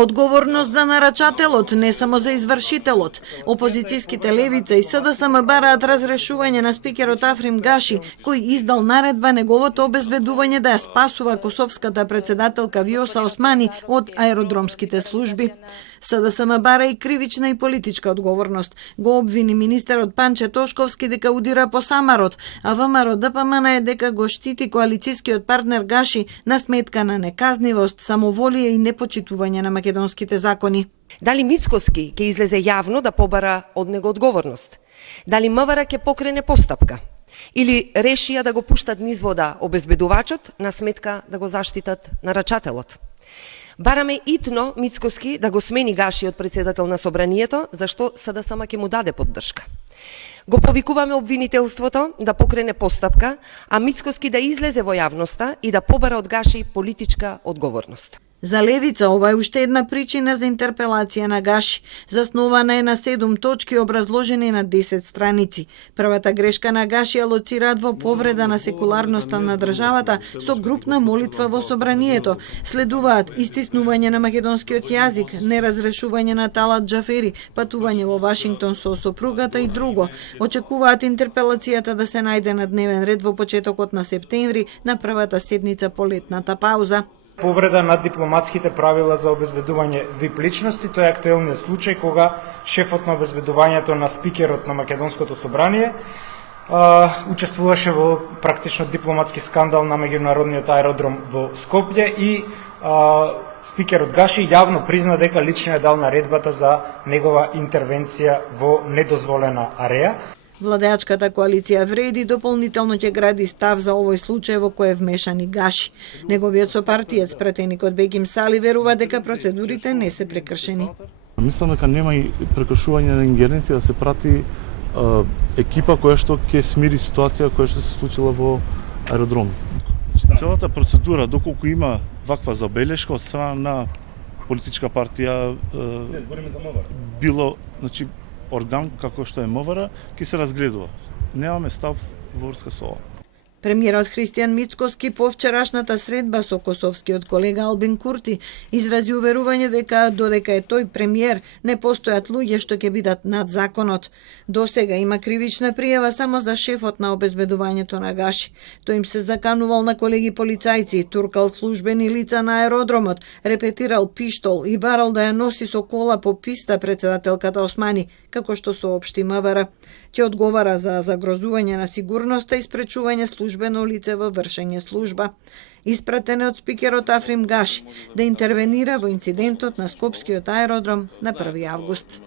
Одговорност за нарачателот, не само за извршителот. Опозицијските Левица и СДСМ бараат разрешување на спикерот Африм Гаши, кој издал наредба неговото обезбедување да ја спасува косовската председателка Вјоса Османи од аеродромските служби. СДСМ бара и кривична и политичка одговорност. Го обвини министерот Панче Тошковски дека удира по Самарот, а ВМРО ДПМН е дека го штити коалицискиот партнер Гаши на сметка на неказнивост, самоволие и непочитување на македонските закони. Дали Мицкоски ќе излезе јавно да побара од него одговорност? Дали МВР ќе покрене постапка? Или решија да го пуштат низ вода обезбедувачот на сметка да го заштитат нарачателот? Бараме итно Мицкоски да го смени Гаши од председател на собранието, зашто СДСМ ќе му даде поддршка. Го повикуваме обвинителството да покрене постапка, а Мицкоски да излезе во јавноста и да побара од Гаши политичка одговорност. За Левица ова е уште една причина за интерпелација на Гаши. Заснована е на 7 точки образложени на 10 страници. Првата грешка на Гаши ја лоцираат во повреда на секуларноста на државата со групна молитва во собранието. Следуваат истиснување на македонскиот јазик, неразрешување на Талат Џафери, патување во Вашингтон со сопругата и друго. Очекуваат интерпелацијата да се најде на дневен ред во почетокот на септември на првата седница по летната пауза. Повреда на дипломатските правила за обезбедување вип личности, тој е актуелниот случај кога шефот на обезбедувањето на спикерот на Македонското собрание учествуваше во практично дипломатски скандал на меѓународниот аеродром во Скопје и спикерот Гаши јавно призна дека лично е дал наредбата за негова интервенција во недозволена ареја. Владеачката коалиција вреди дополнително ќе гради став за овој случај во кој е вмешан и Гаши. Неговиот сопартиец, пратеникот Бегим Сали, верува дека процедурите не се прекршени. Мислам дека нема и прекршување на ингеренција да се прати екипа која што ќе смири ситуација која што се случила во аеродром. Целата процедура, доколку има ваква забелешка од страна на политичка партија, било, орган како што е МВР, ќе се разгледува. Немаме став во врска со ова. Премиерот Христијан Мицкоски по вчерашната средба со косовскиот колега Албин Курти изрази уверување дека додека е тој премиер не постојат луѓе што ќе бидат над законот. Досега има кривична пријава само за шефот на обезбедувањето на Гаши. Тој им се заканувал на колеги полицајци, туркал службени лица на аеродромот, репетирал пиштол и барал да ја носи со кола по писта председателката Османи, како што соопшти МВР. Ќе одговара за загрозување на сигурноста и спречување службено лице во вршење служба. Испратен е од спикерот Африм Гаши да интервенира во инцидентот на Скопскиот аеродром на 1 август.